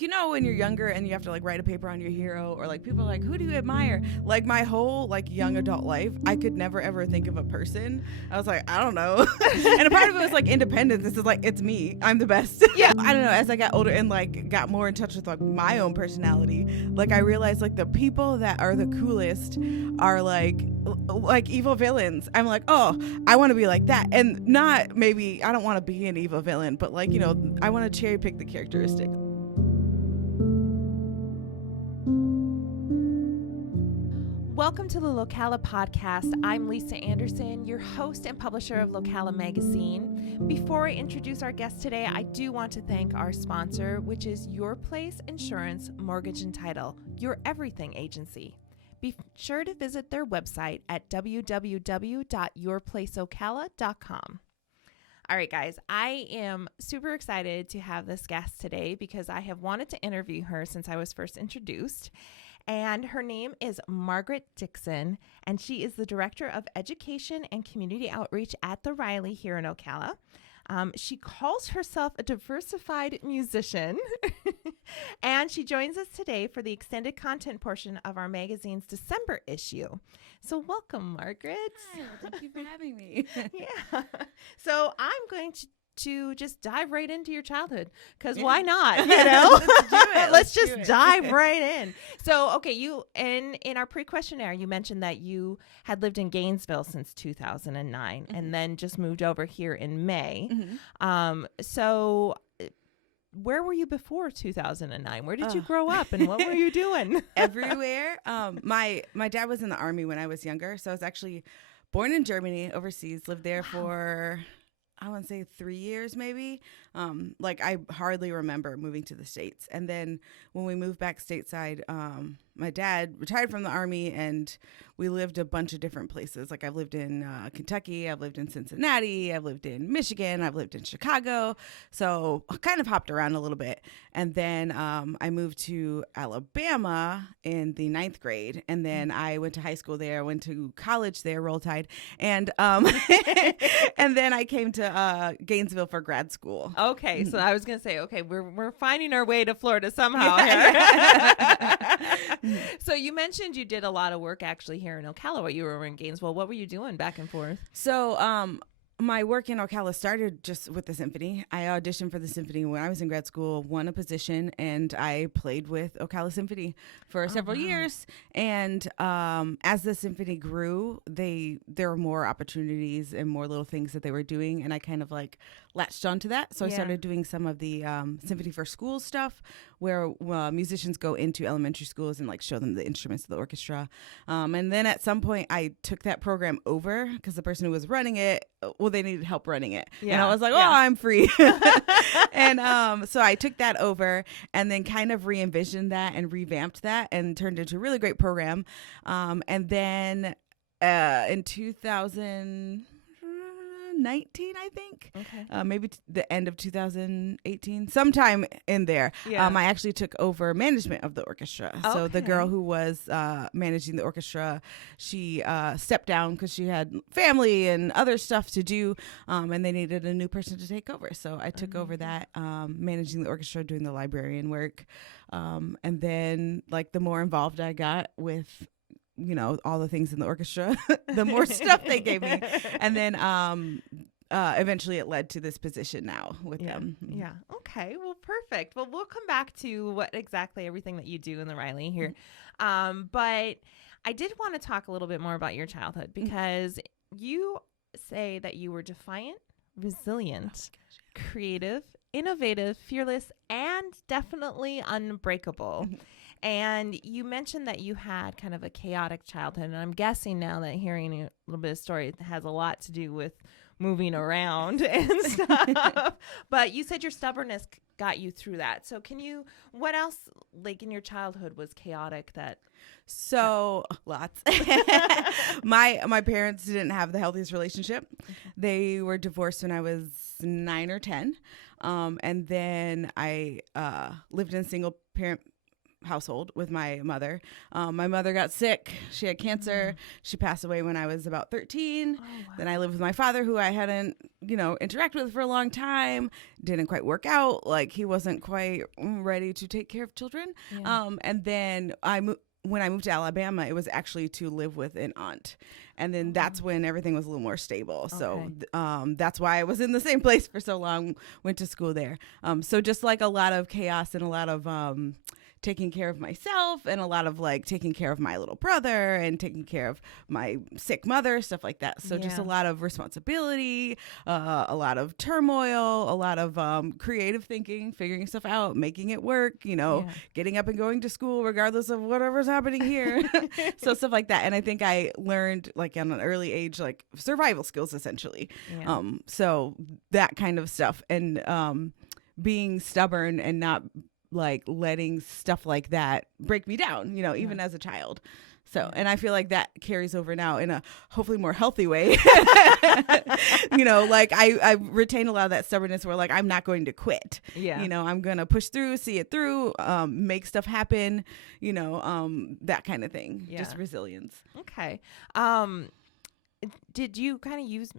like, when you're younger and you have to like write a paper on your hero, or like people are like, who do you admire? Like my whole like young adult life, I could never ever think of a person. I was like, I don't know. And a part of it was like independence. This is like, it's me. I'm the best. Yeah. I don't know. As I got older and like got more in touch with like my own personality, like I realized like the people that are the coolest are like evil villains. I'm like, oh, I want to be like that. And not maybe, I don't want to be an evil villain, but like, I want to cherry pick the characteristics. Welcome to the Locala podcast. I'm Lisa Anderson, your host and publisher of Locala magazine. Before I introduce our guest today, I do want to thank our sponsor, which is Your Place Insurance Mortgage and Title, your everything agency. Be sure to visit their website at www.yourplaceocala.com. All right, guys, I am super excited to have this guest today because I have wanted to interview her since I was first introduced. And her name is Margaret Dixon, and she is the Director of Education and Community Outreach at the Reilly here in Ocala. She calls herself a diversified musician, and she joins us today for the extended content portion of our magazine's December issue. So welcome, Margaret. Hi, well, thank you for having me. Yeah. So I'm going to just dive right into your childhood, because why not? Let's just dive right in. So, okay, you in our pre-questionnaire, you mentioned that you had lived in Gainesville since 2009, and then just moved over here in May. So where were you before 2009? Where did you grow up, and what were you doing? Everywhere. My dad was in the Army when I was younger, so I was actually born in Germany, overseas, lived there for, I want to say 3 years maybe. Like I hardly remember moving to the States. And then when we moved back stateside, my dad retired from the Army, and we lived a bunch of different places. Like I've lived in Kentucky, I've lived in Cincinnati, I've lived in Michigan, I've lived in Chicago. So I kind of hopped around a little bit. And then I moved to Alabama in the 9th grade. And then I went to high school there, went to college there, Roll Tide. And and then I came to Gainesville for grad school. Okay, so I was going to say, okay, we're finding our way to Florida somehow here. So you mentioned you did a lot of work actually here in Ocala while you were in Gainesville. What were you doing back and forth? So my work in Ocala started just with the Symphony. I auditioned for the Symphony when I was in grad school, won a position, and I played with Ocala Symphony for several years. And as the Symphony grew, there were more opportunities and more little things that they were doing, and I kind of like latched onto that. So I started doing some of the Symphony for Schools stuff, where musicians go into elementary schools and like show them the instruments of the orchestra. And then at some point I took that program over because the person who was running it, they needed help running it. Yeah. And I was like, I'm free. And so I took that over and then kind of re-envisioned that and revamped that and turned it into a really great program. And then in 2019, I think. Okay. Maybe the end of 2018, sometime in there. Yeah. I actually took over management of the orchestra. Okay. So the girl who was managing the orchestra, she stepped down because she had family and other stuff to do, and they needed a new person to take over. So I took over that, managing the orchestra, doing the librarian work, and then like the more involved I got with all the things in the orchestra, the more stuff they gave me. And then eventually it led to this position now with them. Yeah. Okay. Well, perfect. Well, we'll come back to what exactly everything that you do in the Reilly here. But I did want to talk a little bit more about your childhood, because you say that you were defiant, resilient, creative, innovative, fearless, and definitely unbreakable. And you mentioned that you had kind of a chaotic childhood, and I'm guessing now that hearing a little bit of story, it has a lot to do with moving around and stuff. But you said your stubbornness got you through that. So what else like in your childhood was chaotic that? So lots. My parents didn't have the healthiest relationship. Okay. They were divorced when I was 9 or 10. And then I lived in a single parent household with my mother. My mother got sick. She had cancer. She passed away when I was about 13. Oh, wow. Then I lived with my father, who I hadn't, interacted with for a long time. Didn't quite work out. Like, he wasn't quite ready to take care of children. Yeah. And then when I moved to Alabama, it was actually to live with an aunt. And then that's when everything was a little more stable. So that's why I was in the same place for so long, went to school there. So just like a lot of chaos and a lot of taking care of myself and a lot of like taking care of my little brother and taking care of my sick mother, stuff like that. So just a lot of responsibility, a lot of turmoil, a lot of creative thinking, figuring stuff out, making it work, getting up and going to school regardless of whatever's happening here. So stuff like that. And I think I learned like at an early age, like survival skills essentially. Yeah. So that kind of stuff, and being stubborn and not like letting stuff like that break me down, even as a child. So, and I feel like that carries over now in a hopefully more healthy way. Like I retain a lot of that stubbornness where like, I'm not going to quit. Yeah. I'm going to push through, see it through, make stuff happen, that kind of thing. Yeah. Just resilience. Okay. Did you kind of use,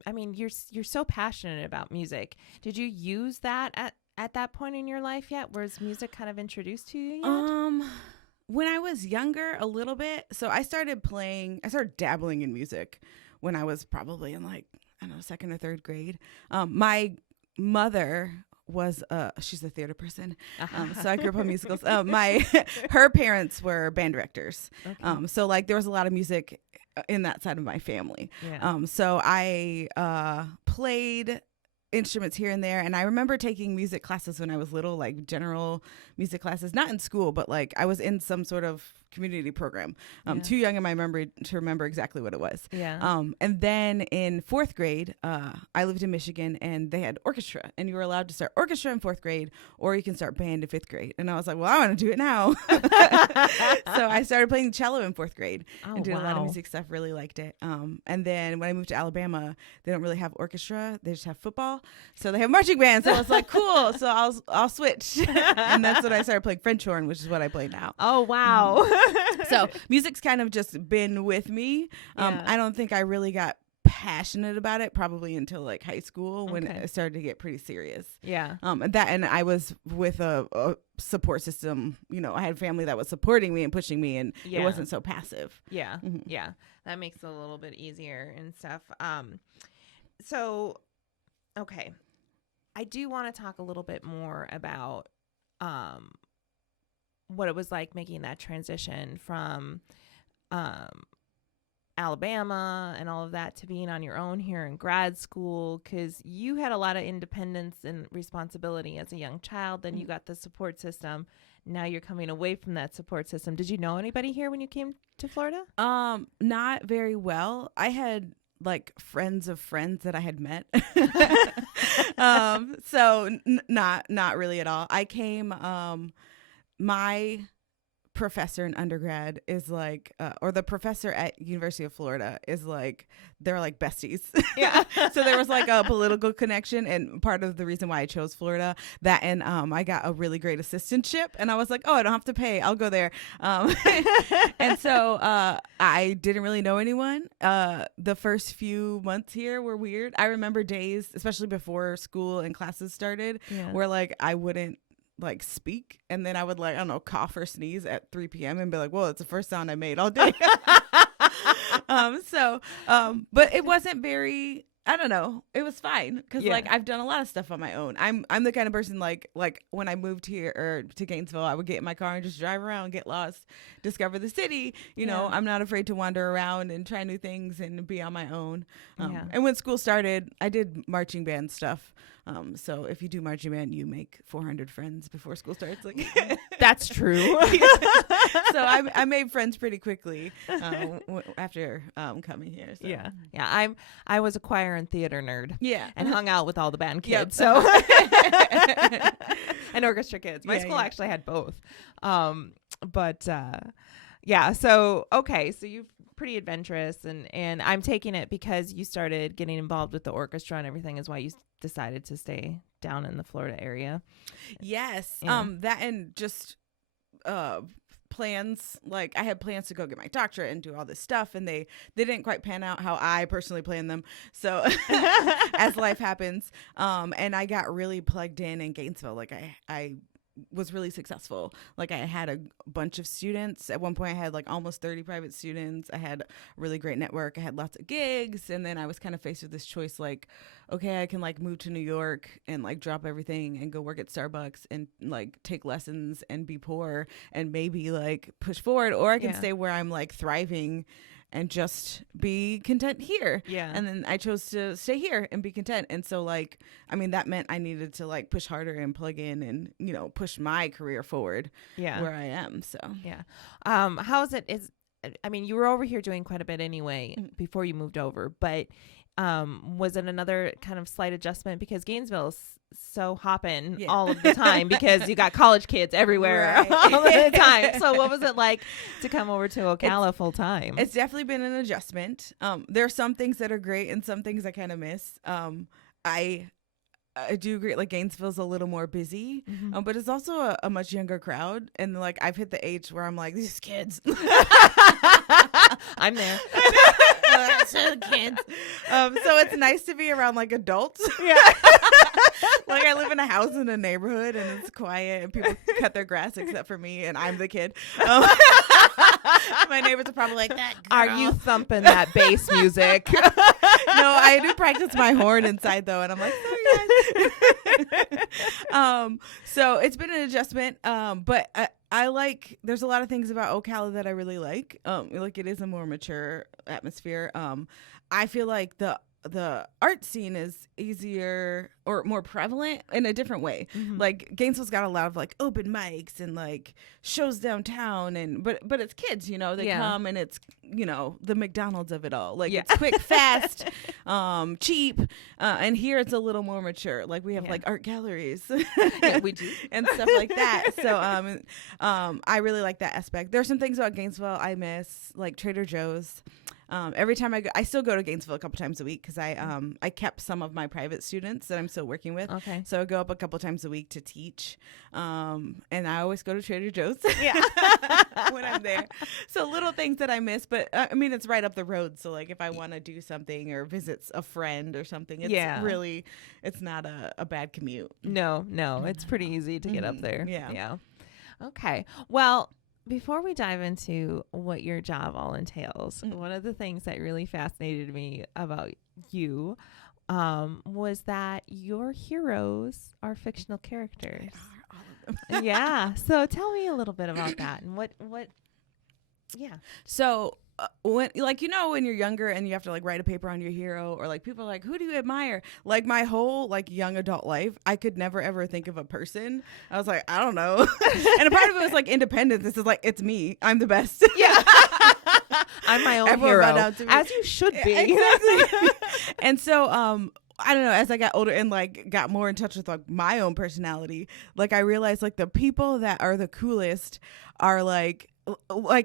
you're so passionate about music. Did you use that at that point in your life yet? Was music kind of introduced to you yet? When I was younger, a little bit. So I started dabbling in music when I was probably in like, I don't know, second or third grade. My mother was she's a theater person. So I grew up on musicals. Her parents were band directors. Okay. So like there was a lot of music in that side of my family. Yeah. So I played instruments here and there, and I remember taking music classes when I was little, like general music classes, not in school, but like I was in some sort of community program. Too young in my memory to remember exactly what it was. Yeah. And then in fourth grade, I lived in Michigan, and they had orchestra, and you were allowed to start orchestra in fourth grade, or you can start band in fifth grade. And I was like, well, I want to do it now. So I started playing cello in fourth grade and did a lot of music stuff. Really liked it. And then when I moved to Alabama, they don't really have orchestra; they just have football. So they have marching band. So I was like, cool. So I'll switch. And that's when I started playing French horn, which is what I play now. Oh, wow. So music's kind of just been with me. I don't think I really got passionate about it probably until like high school when it started to get pretty serious. Yeah. And I was with a support system. I had family that was supporting me and pushing me, and it wasn't so passive. Yeah. Mm-hmm. Yeah. That makes it a little bit easier and stuff. So, okay. I do want to talk a little bit more about what it was like making that transition from Alabama and all of that to being on your own here in grad school, because you had a lot of independence and responsibility as a young child. Then you got the support system. Now you're coming away from that support system. Did you know anybody here when you came to Florida? Not very well. I had like friends of friends that I had met. So not really at all. I came, my professor in undergrad is like, or the professor at University of Florida is like, they're like besties. Yeah. So there was like a political connection, and part of the reason why I chose Florida, that and I got a really great assistantship, and I was like, oh, I don't have to pay, I'll go there. And so I didn't really know anyone. The first few months here were weird. I remember days, especially before school and classes started, where like I wouldn't like speak, and then I would like, I don't know, cough or sneeze at 3 p.m. and be like, well, it's the first sound I made all day. But it wasn't very, I don't know, it was fine because like I've done a lot of stuff on my own. I'm the kind of person like when I moved here or to Gainesville, I would get in my car and just drive around, get lost, discover the city. I'm not afraid to wander around and try new things and be on my own. And when school started, I did marching band stuff. So if you do marching band, you make 400 friends before school starts. Like that's true. So I made friends pretty quickly after coming here. So. Yeah. I was a choir and theater nerd. Yeah, and hung out with all the band kids. Yep. So and orchestra kids. My school actually had both. So okay, so you've pretty adventurous, and I'm taking it because you started getting involved with the orchestra and everything is why you decided to stay down in the Florida area. Yes. That and just plans. Like I had plans to go get my doctorate and do all this stuff, and they didn't quite pan out how I personally planned them. So as life happens, and I got really plugged in Gainesville. Like I was really successful. Like I had a bunch of students. At one point I had like almost 30 private students. I had a really great network. I had lots of gigs. And then I was kind of faced with this choice, like, okay, I can like move to New York and like drop everything and go work at Starbucks and like take lessons and be poor and maybe like push forward, or I can stay where I'm like thriving and just be content here. Yeah. And then I chose to stay here and be content. And so like, I mean, that meant I needed to like push harder and plug in and, you know, push my career forward where I am. So, yeah. How is it? I mean, you were over here doing quite a bit anyway before you moved over, but was it another kind of slight adjustment because Gainesville's so hopping all of the time because you got college kids everywhere all the time. So what was it like to come over to Ocala full time? It's definitely been an adjustment. There are some things that are great and some things I kind of miss. I do agree, like Gainesville's a little more busy, but it's also a much younger crowd. And like I've hit the age where I'm like, these kids. I'm there. So kids. So it's nice to be around like adults. Yeah. Like I live in a house in a neighborhood and it's quiet and people cut their grass except for me and I'm the kid. My neighbors are probably like, that girl. Are you thumping that bass music? No, I do practice my horn inside though, and I'm like, sorry guys. So it's been an adjustment, but I like, there's a lot of things about Ocala that I really like. Like it is a more mature atmosphere. I feel like the art scene is easier or more prevalent in a different way. Like Gainesville's got a lot of like open mics and like shows downtown, and but it's kids, you know, they come and it's, you know, the McDonald's of it all. Like it's quick, fast, cheap, and here it's a little more mature. Like we have like art galleries, we do, and stuff like that. So I really like that aspect. There are some things about Gainesville I miss, like Trader Joe's. Every time I go, I still go to Gainesville a couple times a week because I kept some of my private students that I'm still working with. Okay. So I go up a couple times a week to teach. And I always go to Trader Joe's when I'm there. So little things that I miss, but I mean, it's right up the road. So like if I want to do something or visit a friend or something, it's really, it's not a bad commute. No, it's pretty easy to get up there. Yeah. Okay. Well, before we dive into what your job all entails, one of the things that really fascinated me about you was that your heroes are fictional characters. They are, all of them. Yeah. So tell me a little bit about that and what. Yeah. So when, like, you know, when you're younger and you have to like write a paper on your hero, or like people are like, who do you admire? Like my whole like young adult life, I could never ever think of a person. I was like, I don't know. And a part of it was like independence. This is like, it's me. I'm the best. Yeah. I'm my own hero, as you should be. Exactly. And so, I don't know, as I got older and like got more in touch with like my own personality, like I realized like the people that are the coolest are like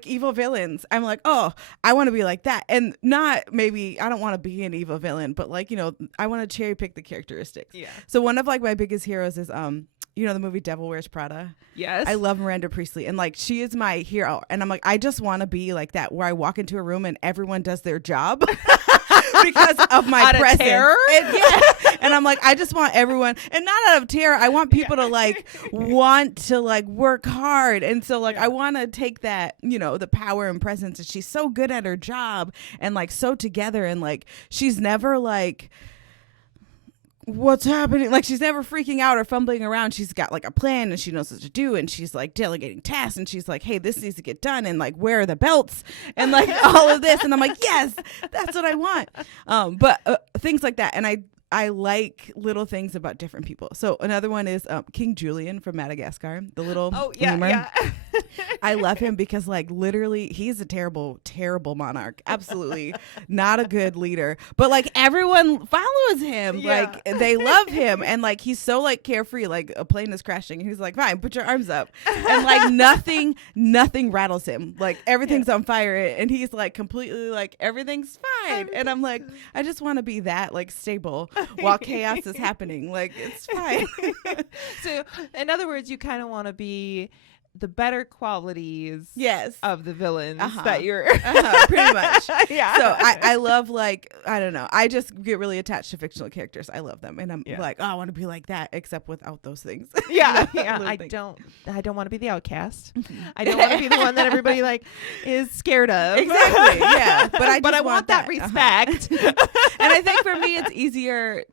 evil villains. I'm like, oh, I want to be like that. And not maybe, I don't want to be an evil villain, but like, you know, I want to cherry pick the characteristics. Yeah. So one of like my biggest heroes is, you know, the movie Devil Wears Prada. Yes. I love Miranda Priestley. And like, she is my hero. And I'm like, I just want to be like that, where I walk into a room and everyone does their job. Because of my presence. Terror? And I'm like, I just want everyone, and not out of terror, I want people to like want to like work hard. And so like I want to take that, you know, the power and presence, and she's so good at her job and like so together, and like she's never like, what's happening? Like she's never freaking out or fumbling around. She's got like a plan and she knows what to do, and she's like delegating tasks, and she's like, hey, this needs to get done, and like, where are the belts, and like all of this. And I'm like, yes, that's what I want. But things like that. And I like little things about different people. So another one is King Julian from Madagascar, the little lemur. Yeah. I love him because like literally he's a terrible, terrible monarch. Absolutely not a good leader. But like everyone follows him. Yeah. Like they love him. And like he's so like carefree, like a plane is crashing and he's like, fine, put your arms up. And like nothing rattles him. Like everything's on fire and he's like completely like everything's fine. And I'm like, I just want to be that like stable while chaos is happening. Like it's fine. So in other words, you kind of want to be the better qualities yes of the villains that you're pretty much. Yeah. So I love, like, I don't know, I just get really attached to fictional characters. I love them, and I'm like, oh, I want to be like that, except without those things. Yeah. I don't want to be the outcast. I don't want to be the one that everybody like is scared of. Exactly. Yeah. But I want that respect. And I think for me it's easier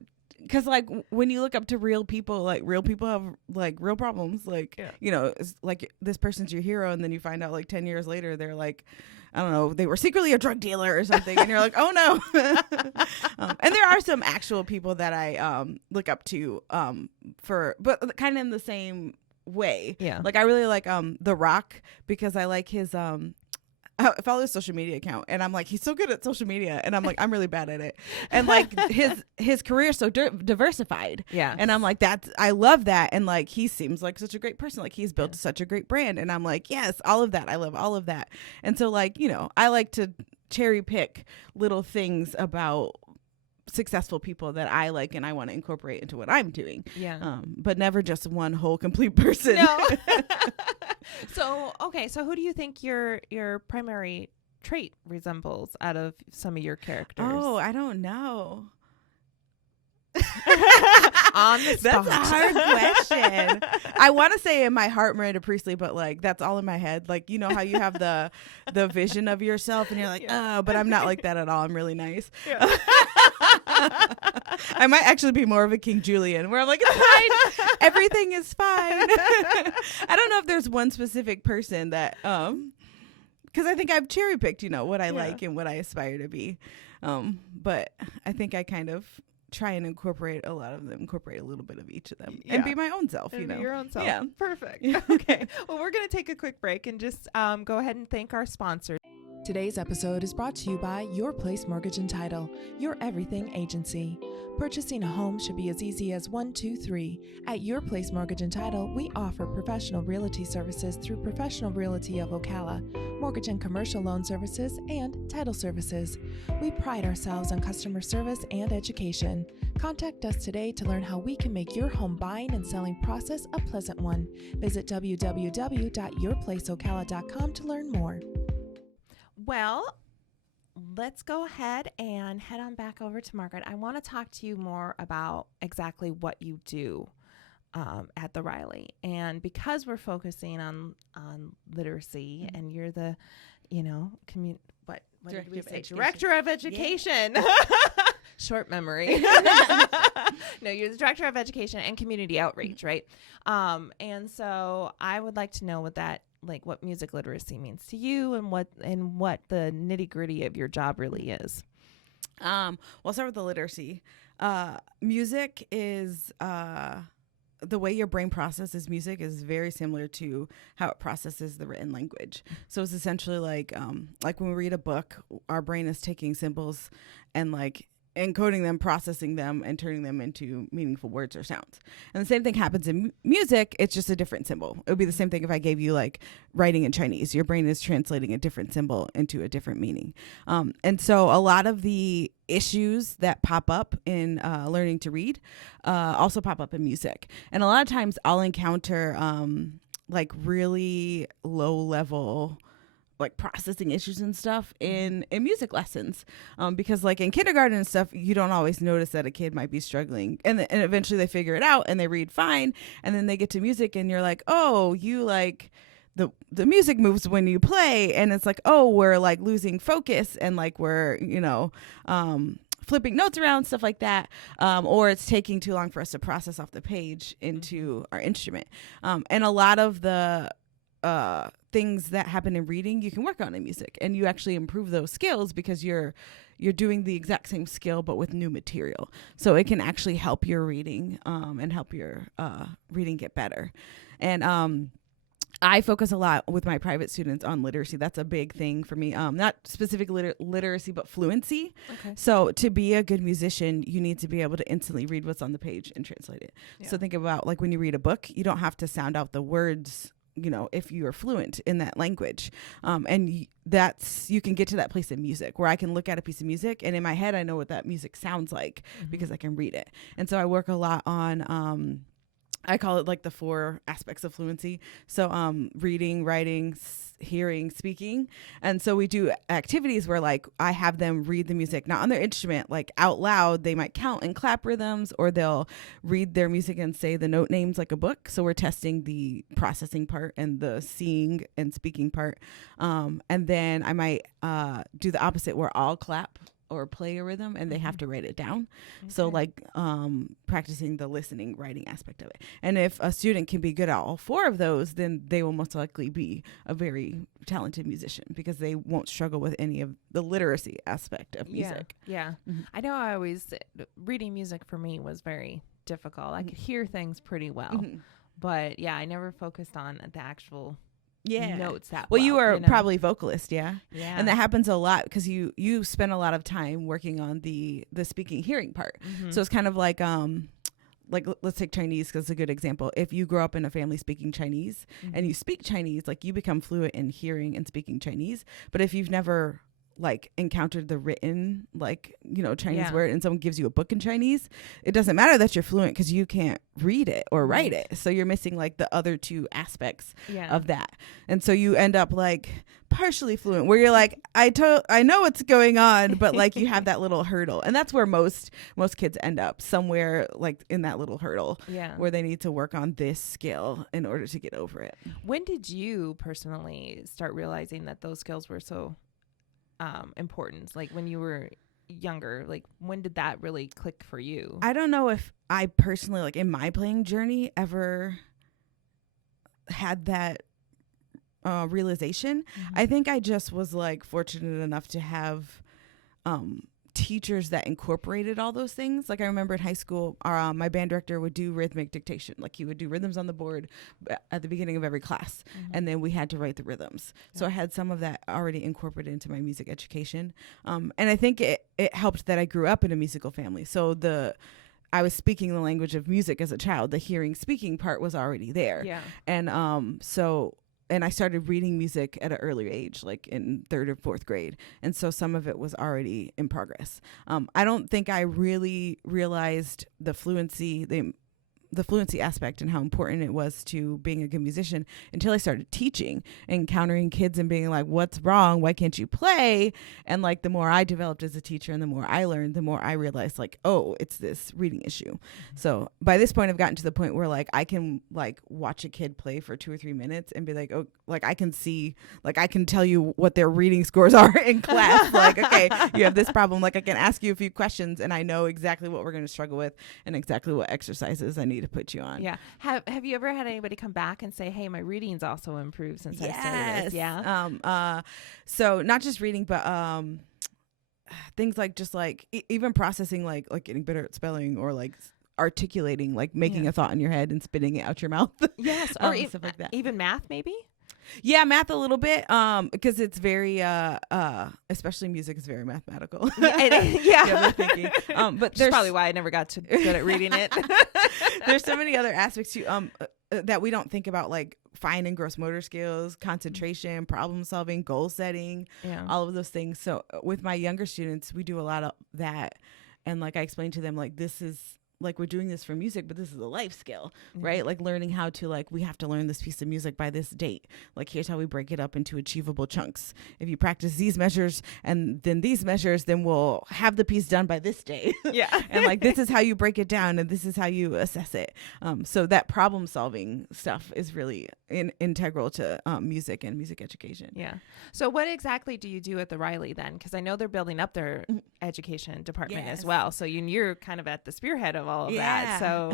because, like, when you look up to real people, like, real people have, like, real problems. Like, you know, it's like this person's your hero, and then you find out, like, 10 years later, they're like, I don't know, they were secretly a drug dealer or something. And you're like, oh, no. And there are some actual people that I look up to but kind of in the same way. Yeah. Like, I really like The Rock because I like his I follow his social media account, and I'm like, he's so good at social media, and I'm like, I'm really bad at it. And like his career is so diversified. Yeah. And I'm like, I love that. And like, he seems like such a great person. Like, he's built such a great brand. And I'm like, yes, all of that. I love all of that. And so, like, you know, I like to cherry pick little things about successful people that I like and I want to incorporate into what I'm doing. Yeah. But never just one whole complete person. No. So who do you think your primary trait resembles out of some of your characters? Oh, I don't know. On the spot. That's a hard question. I want to say in my heart Miranda Priestley, but like that's all in my head. Like, you know how you have the vision of yourself and you're like, oh, but I'm not like that at all. I'm really nice. Yeah. I might actually be more of a King Julian where I'm like, it's fine. Everything is fine. I don't know if there's one specific person that because I think I've cherry picked, you know, what I like and what I aspire to be. But I think I kind of try and incorporate a little bit of each of them and be my own self, you know. Be your own self. Yeah. Perfect. Okay. Well, we're going to take a quick break and just go ahead and thank our sponsors. Today's episode is brought to you by Your Place Mortgage and Title, your everything agency. Purchasing a home should be as easy as 1, 2, 3. At Your Place Mortgage and Title, we offer professional realty services through Professional Realty of Ocala, mortgage and commercial loan services, and title services. We pride ourselves on customer service and education. Contact us today to learn how we can make your home buying and selling process a pleasant one. Visit www.yourplaceocala.com to learn more. Well, let's go ahead and head on back over to Margaret. I want to talk to you more about exactly what you do at the Reilly. And because we're focusing on literacy and you're the, you know, what did we say? Director of Education. Yeah. Short memory. No, you're the Director of Education and Community Outreach, right? And so I would like to know what music literacy means to you and what the nitty gritty of your job really is. Well, I'll start with the literacy. Music is the way your brain processes music is very similar to how it processes the written language. So it's essentially like when we read a book, our brain is taking symbols and like encoding them, processing them, and turning them into meaningful words or sounds. And the same thing happens in music. It's just a different symbol. It would be the same thing if I gave you like writing in Chinese. Your brain is translating a different symbol into a different meaning. And so a lot of the issues that pop up in learning to read also pop up in music. And a lot of times I'll encounter like really low level like processing issues and stuff in music lessons, because like in kindergarten and stuff, you don't always notice that a kid might be struggling, and eventually they figure it out and they read fine, and then they get to music and you're like, oh, you like the music moves when you play, and it's like, oh, we're like losing focus and like we're, you know, flipping notes around, stuff like that, or it's taking too long for us to process off the page into our instrument, and a lot of the things that happen in reading you can work on in music, and you actually improve those skills because you're doing the exact same skill but with new material, so it can actually help your reading and help your reading get better. And I focus a lot with my private students on literacy. That's a big thing for me. Not specific literacy, but fluency. Okay. So to be a good musician, you need to be able to instantly read what's on the page and translate it. Yeah. So think about like when you read a book, you don't have to sound out the words, you know, if you are fluent in that language. And you can get to that place in music where I can look at a piece of music and in my head, I know what that music sounds like because I can read it. And so I work a lot on I call it like the 4 aspects of fluency. So reading, writing, hearing, speaking. And so we do activities where like I have them read the music, not on their instrument, like out loud. They might count and clap rhythms, or they'll read their music and say the note names like a book. So we're testing the processing part and the seeing and speaking part. And then I might do the opposite where I'll clap or play a rhythm and they have to write it down. Okay. So like practicing the listening, writing aspect of it. And if a student can be good at all 4 of those, then they will most likely be a very talented musician because they won't struggle with any of the literacy aspect of music. Yeah. Mm-hmm. I know reading music for me was very difficult. I could hear things pretty well, but yeah, I never focused on the actual notes that well. You are probably vocalist, yeah, and that happens a lot because you spend a lot of time working on the speaking hearing part. So it's kind of like let's take Chinese because it's a good example. If you grow up in a family speaking Chinese and you speak Chinese, like you become fluent in hearing and speaking Chinese. But if you've never like encountered the written Chinese word and someone gives you a book in Chinese, it doesn't matter that you're fluent because you can't read it or write it. So you're missing like the other 2 aspects of that. And so you end up like partially fluent where you're like, I know what's going on, but like you have that little hurdle. And that's where most kids end up, somewhere like in that little hurdle where they need to work on this skill in order to get over it. When did you personally start realizing that those skills were so important? Like when you were younger, like when did that really click for you? I don't know if I personally, like in my playing journey, ever had that realization. I think I just was like fortunate enough to have teachers that incorporated all those things. Like I remember in high school, my band director would do rhythmic dictation. Like he would do rhythms on the board at the beginning of every class. And then we had to write the rhythms. So I had some of that already incorporated into my music education. And I think it helped that I grew up in a musical family. So I was speaking the language of music as a child. The hearing speaking part was already there. Yeah. And and I started reading music at an earlier age, like in 3rd or 4th grade. And so some of it was already in progress. I don't think I really realized the fluency aspect and how important it was to being a good musician until I started teaching, encountering kids and being like, what's wrong? Why can't you play? And like the more I developed as a teacher and the more I learned, the more I realized like, oh, it's this reading issue. So by this point, I've gotten to the point where like I can like watch a kid play for 2 or 3 minutes and be like, oh, like I can see, like I can tell you what their reading scores are in class. Like, okay, you have this problem. Like I can ask you a few questions and I know exactly what we're going to struggle with and exactly what exercises I need to put you on. Yeah. Have you ever had anybody come back and say, hey, my reading's also improved since I started this? Yeah. So not just reading, but things like just like even processing, like getting better at spelling or like articulating, like making a thought in your head and spitting it out your mouth. Yes. Or stuff like that. Even math, maybe? Yeah, math a little bit, because it's very, especially music is very mathematical. Yeah. Thinking. But that's probably why I never got too good at reading it. There's so many other aspects too, that we don't think about, like fine and gross motor skills, concentration, problem solving, goal setting, all of those things. So with my younger students, we do a lot of that. And like I explained to them, like this is, like we're doing this for music, but this is a life skill, right? Like learning how to, like, we have to learn this piece of music by this date. Like here's how we break it up into achievable chunks. If you practice these measures and then these measures, then we'll have the piece done by this day. Yeah. And like this is how you break it down and this is how you assess it. So that problem solving stuff is really integral to music and music education. Yeah. So what exactly do you do at the Reilly then? Because I know they're building up their education department as well. So you're kind of at the spearhead of all of that. So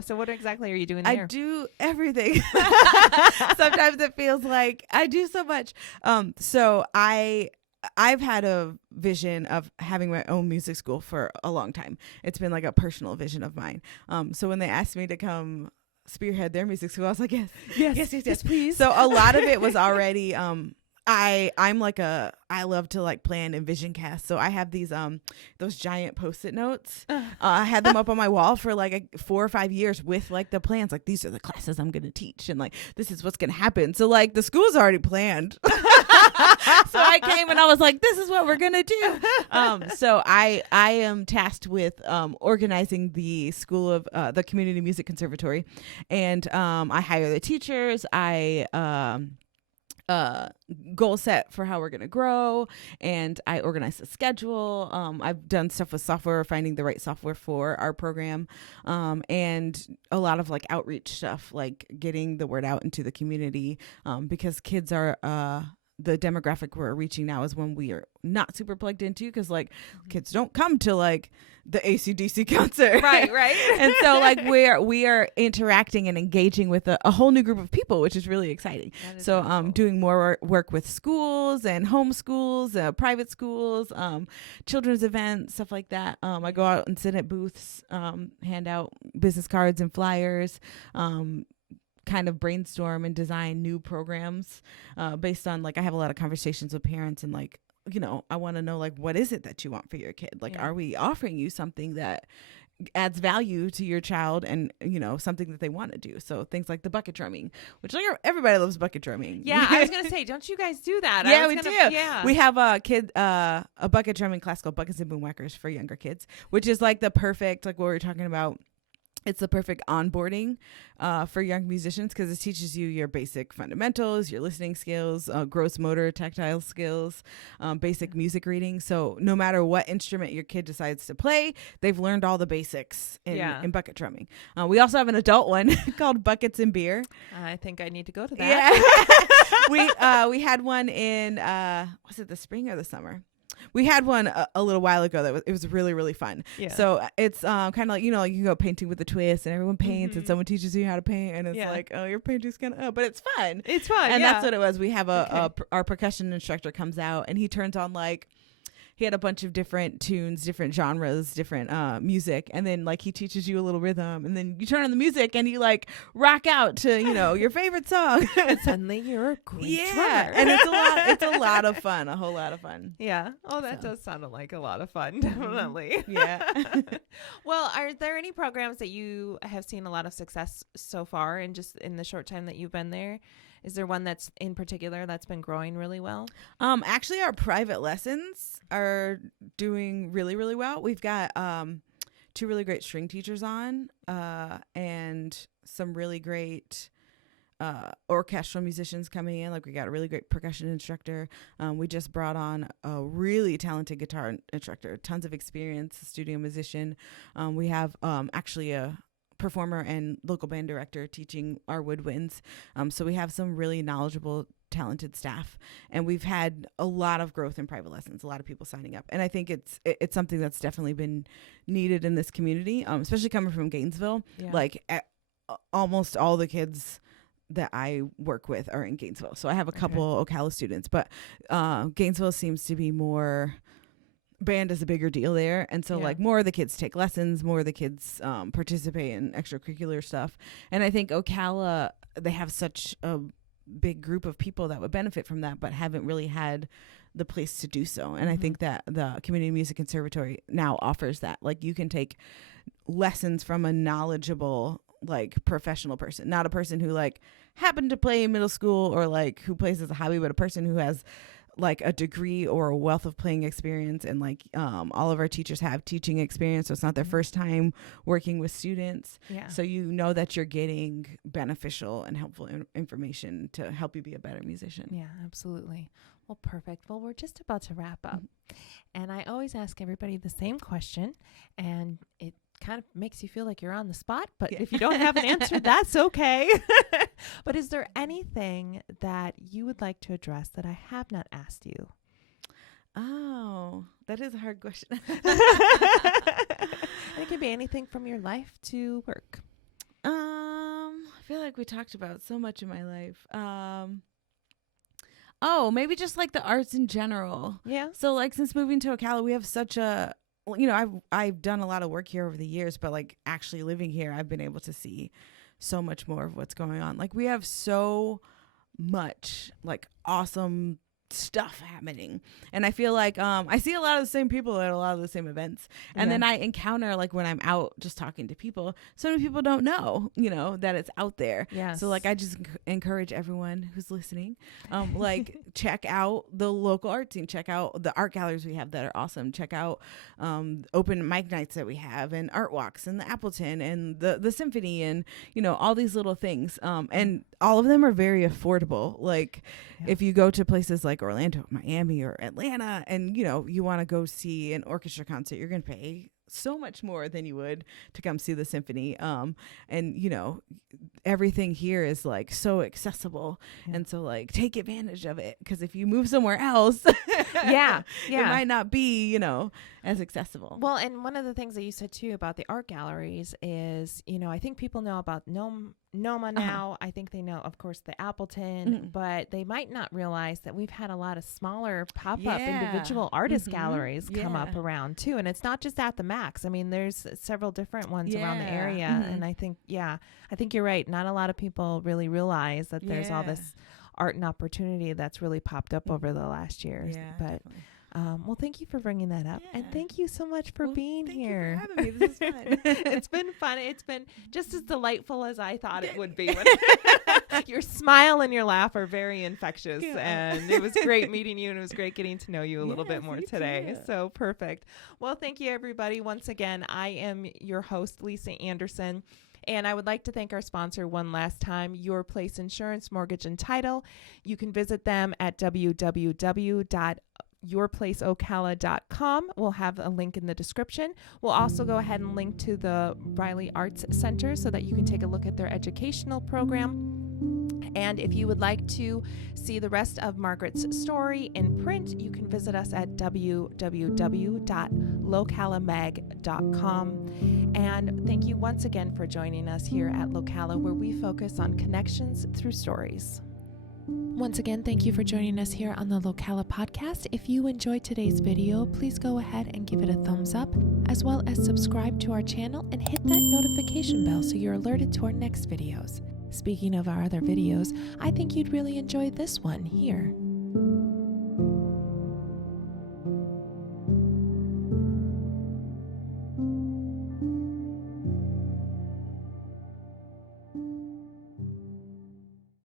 so what exactly are you doing there? I do everything. Sometimes it feels like I do so much. So I've had a vision of having my own music school for a long time. It's been like a personal vision of mine. So when they asked me to come spearhead their music school, I was like, yes, please. So a lot of it was already I love to like plan and vision cast. So I have these those giant Post-it notes. I had them up on my wall for like 4 or 5 years with like the plans. Like these are the classes I'm going to teach and like this is what's going to happen. So like the school's already planned. So I came and I was like, this is what we're gonna do. So I am tasked with organizing the school of the community music conservatory, and I hire the teachers. I goal set for how we're going to grow, and I organize the schedule. I've done stuff with software, finding the right software for our program, and a lot of like outreach stuff, like getting the word out into the community, because kids are the demographic we're reaching now is one we are not super plugged into, because like kids don't come to like the AC/DC concert. Right. And so like we are interacting and engaging with a whole new group of people, which is really exciting. So cool. doing more work with schools and home schools, private schools, children's events, stuff like that. I go out and sit at booths, hand out business cards and flyers, kind of brainstorm and design new programs based on like I have a lot of conversations with parents, and like, you know, I want to know like, what is it that you want for your kid? Like, are we offering you something that adds value to your child, and you know, something that they want to do? So things like the bucket drumming, which like everybody loves bucket drumming. Yeah, I was gonna say, don't you guys do that? Yeah, we do. Yeah, we have a bucket drumming class called Buckets and Boomwhackers for younger kids, which is like the perfect, like what we were talking about. It's the perfect onboarding for young musicians, because it teaches you your basic fundamentals, your listening skills, gross motor, tactile skills, basic music reading. So no matter what instrument your kid decides to play, they've learned all the basics in bucket drumming. We also have an adult one called Buckets and Beer. I think I need to go to that. Yeah. We had one in, was it the spring or the summer? We had one a little while ago it was really, really fun. Yeah. So it's kind of like, you know, you go painting with a twist, and everyone paints, and someone teaches you how to paint, and it's like, oh, your painting's kind of, but it's fun. It's fun. And that's what it was. We have our percussion instructor comes out, and he turns on like, he had a bunch of different tunes, different genres, different music. And then like he teaches you a little rhythm, and then you turn on the music and you like rock out to, you know, your favorite song. And suddenly you're a great drummer. And it's a lot of fun, a whole lot of fun. Yeah. Oh, that does sound like a lot of fun. Definitely. Yeah. Well, are there any programs that you have seen a lot of success so far, and just in the short time that you've been there? Is there one that's in particular that's been growing really well? Actually, our private lessons are doing really, really well. We've got 2 really great string teachers on, and some really great orchestral musicians coming in. Like we got a really great percussion instructor. We just brought on a really talented guitar instructor, tons of experience, studio musician. We have actually a performer and local band director teaching our woodwinds. So we have some really knowledgeable, talented staff, and we've had a lot of growth in private lessons, a lot of people signing up. And I think it's something that's definitely been needed in this community, especially coming from Gainesville. Yeah. Like almost all the kids that I work with are in Gainesville. So I have a couple Ocala students, but Gainesville seems to be more, band is a bigger deal there, and so like more of the kids take lessons, more of the kids participate in extracurricular stuff. And I think Ocala, they have such a big group of people that would benefit from that, but haven't really had the place to do so. And I think that the Community Music Conservatory now offers that. Like you can take lessons from a knowledgeable, like professional person, not a person who like happened to play in middle school or like who plays as a hobby, but a person who has like a degree or a wealth of playing experience. And like all of our teachers have teaching experience, so it's not their first time working with students. So you know that you're getting beneficial and helpful information to help you be a better musician. Yeah, absolutely. Well, perfect. Well, we're just about to wrap up, and I always ask everybody the same question, and it kind of makes you feel like you're on the spot, but if you don't have an answer, that's okay. But is there anything that you would like to address that I have not asked you? Oh, that is a hard question. And it can be anything from your life to work. I feel like we talked about so much in my life. Oh, maybe just like the arts in general. Yeah. So like since moving to Ocala, we have such a, you know, I've done a lot of work here over the years, but like actually living here, I've been able to see so much more of what's going on. Like we have so much like awesome stuff happening. And I feel like I see a lot of the same people at a lot of the same events. And then I encounter, like, when I'm out just talking to people, so many people don't know, that it's out there. Yes. So, like, I just encourage everyone who's listening, like, check out the local art scene, check out the art galleries we have that are awesome, check out open mic nights that we have, and art walks, and the Appleton, and the Symphony, and all these little things, and all of them are very affordable. Like, if you go to places like Orlando, Miami, or Atlanta, and you want to go see an orchestra concert, you're gonna pay so much more than you would to come see the Symphony. And everything here is, like, so accessible. And so, like, take advantage of it, because if you move somewhere else, it might not be as accessible. Well, and one of the things that you said too about the art galleries is, I think people know about Noma now. I think they know, of course, the Appleton, but they might not realize that we've had a lot of smaller pop-up individual artist galleries come up around too. And it's not just at the Max. I mean, there's several different ones around the area. And I think you're right. Not a lot of people really realize that there's all this art and opportunity that's really popped up over the last years. But well, thank you for bringing that up. And thank you so much for being here. Thank you for having me. This is fun. It's been fun. It's been just as delightful as I thought it would be. Your smile and your laugh are very infectious. And it was great meeting you, and it was great getting to know you a little bit more today. Too. So perfect. Well, thank you, everybody. Once again, I am your host, Lisa Anderson. And I would like to thank our sponsor one last time, Your Place Insurance, Mortgage and Title. You can visit them at www.yourplaceocala.com. We'll have a link in the description. We'll also go ahead and link to the Reilly Arts Center so that you can take a look at their educational program. And if you would like to see the rest of Margaret's story in print, you can visit us at www.localamag.com. And thank you once again for joining us here at Locala, where we focus on connections through stories. Once again, thank you for joining us here on the Locala podcast. If you enjoyed today's video, please go ahead and give it a thumbs up, as well as subscribe to our channel and hit that notification bell so you're alerted to our next videos. Speaking of our other videos, I think you'd really enjoy this one here.